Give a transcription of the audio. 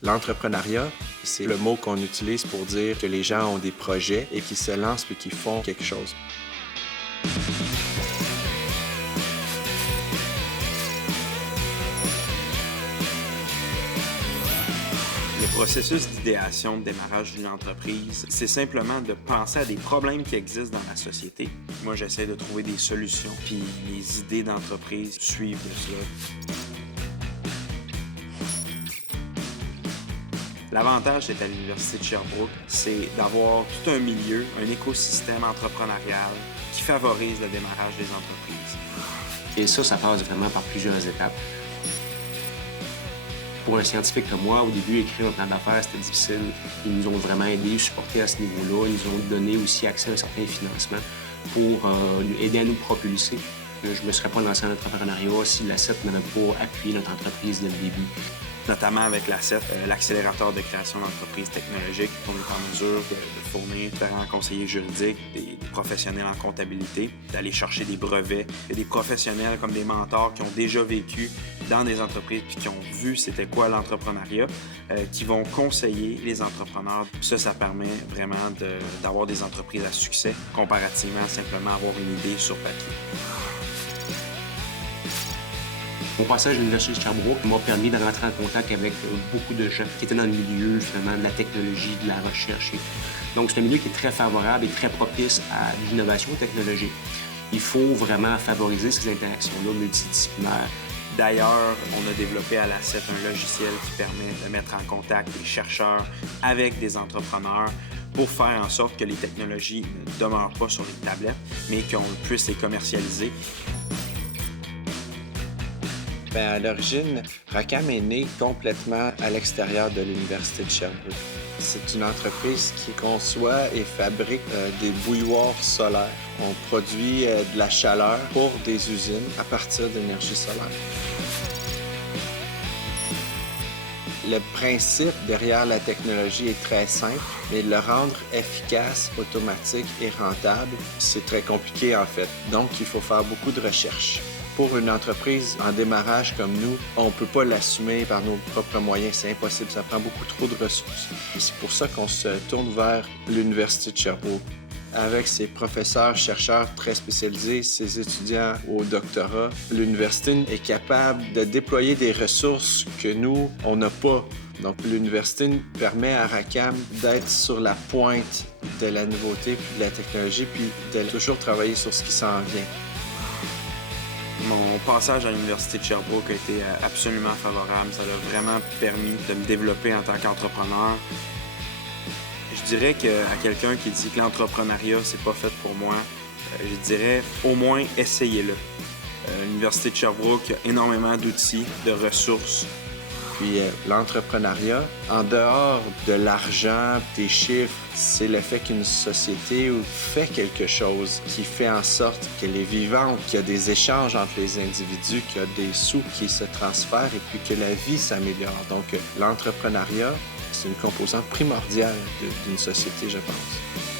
L'entrepreneuriat, c'est le mot qu'on utilise pour dire que les gens ont des projets et qu'ils se lancent puis qu'ils font quelque chose. Le processus d'idéation, de démarrage d'une entreprise, c'est simplement de penser à des problèmes qui existent dans la société. Moi, j'essaie de trouver des solutions, puis les idées d'entreprise suivent de cela. L'avantage d'être à l'Université de Sherbrooke, c'est d'avoir tout un milieu, un écosystème entrepreneurial qui favorise le démarrage des entreprises. Et ça passe vraiment par plusieurs étapes. Pour un scientifique comme moi, au début, écrire un plan d'affaires, c'était difficile. Ils nous ont vraiment aidés, supportés à ce niveau-là. Ils nous ont donné aussi accès à un certain financement pour nous aider à nous propulser. Je ne me serais pas lancé en entrepreneuriat si l'ACET n'avait pas appuyé notre entreprise dès le début. Notamment avec l'ACET, l'accélérateur de création d'entreprises technologiques, on est en mesure de fournir différents conseillers juridiques, des professionnels en comptabilité, d'aller chercher des brevets. Il y a des professionnels comme des mentors qui ont déjà vécu dans des entreprises puis qui ont vu c'était quoi l'entrepreneuriat, qui vont conseiller les entrepreneurs. Ça permet vraiment d'avoir des entreprises à succès comparativement à simplement avoir une idée sur papier. Mon passage à l'Université de Sherbrooke m'a permis de rentrer en contact avec beaucoup de gens qui étaient dans le milieu, finalement, de la technologie, de la recherche. Donc, c'est un milieu qui est très favorable et très propice à l'innovation technologique. Il faut vraiment favoriser ces interactions-là multidisciplinaires. D'ailleurs, on a développé à l'ACET un logiciel qui permet de mettre en contact des chercheurs avec des entrepreneurs pour faire en sorte que les technologies ne demeurent pas sur les tablettes, mais qu'on puisse les commercialiser. À l'origine, Racam est né complètement à l'extérieur de l'Université de Sherbrooke. C'est une entreprise qui conçoit et fabrique des bouilloires solaires. On produit de la chaleur pour des usines à partir d'énergie solaire. Le principe derrière la technologie est très simple, mais le rendre efficace, automatique et rentable, c'est très compliqué en fait. Donc, il faut faire beaucoup de recherches. Pour une entreprise en démarrage comme nous, on ne peut pas l'assumer par nos propres moyens, c'est impossible, ça prend beaucoup trop de ressources. Et c'est pour ça qu'on se tourne vers l'Université de Sherbrooke. Avec ses professeurs, chercheurs très spécialisés, ses étudiants au doctorat, l'université est capable de déployer des ressources que nous, on n'a pas. Donc, l'université permet à Racam d'être sur la pointe de la nouveauté puis de la technologie, puis de toujours travailler sur ce qui s'en vient. Mon passage à l'Université de Sherbrooke a été absolument favorable. Ça a vraiment permis de me développer en tant qu'entrepreneur. Je dirais qu'à quelqu'un qui dit que l'entrepreneuriat, c'est pas fait pour moi, je dirais au moins essayez-le. L'Université de Sherbrooke a énormément d'outils, de ressources. Puis l'entrepreneuriat, en dehors de l'argent, des chiffres, c'est le fait qu'une société fait quelque chose qui fait en sorte qu'elle est vivante, qu'il y a des échanges entre les individus, qu'il y a des sous qui se transfèrent et puis que la vie s'améliore. Donc l'entrepreneuriat, c'est une composante primordiale d'une société, je pense.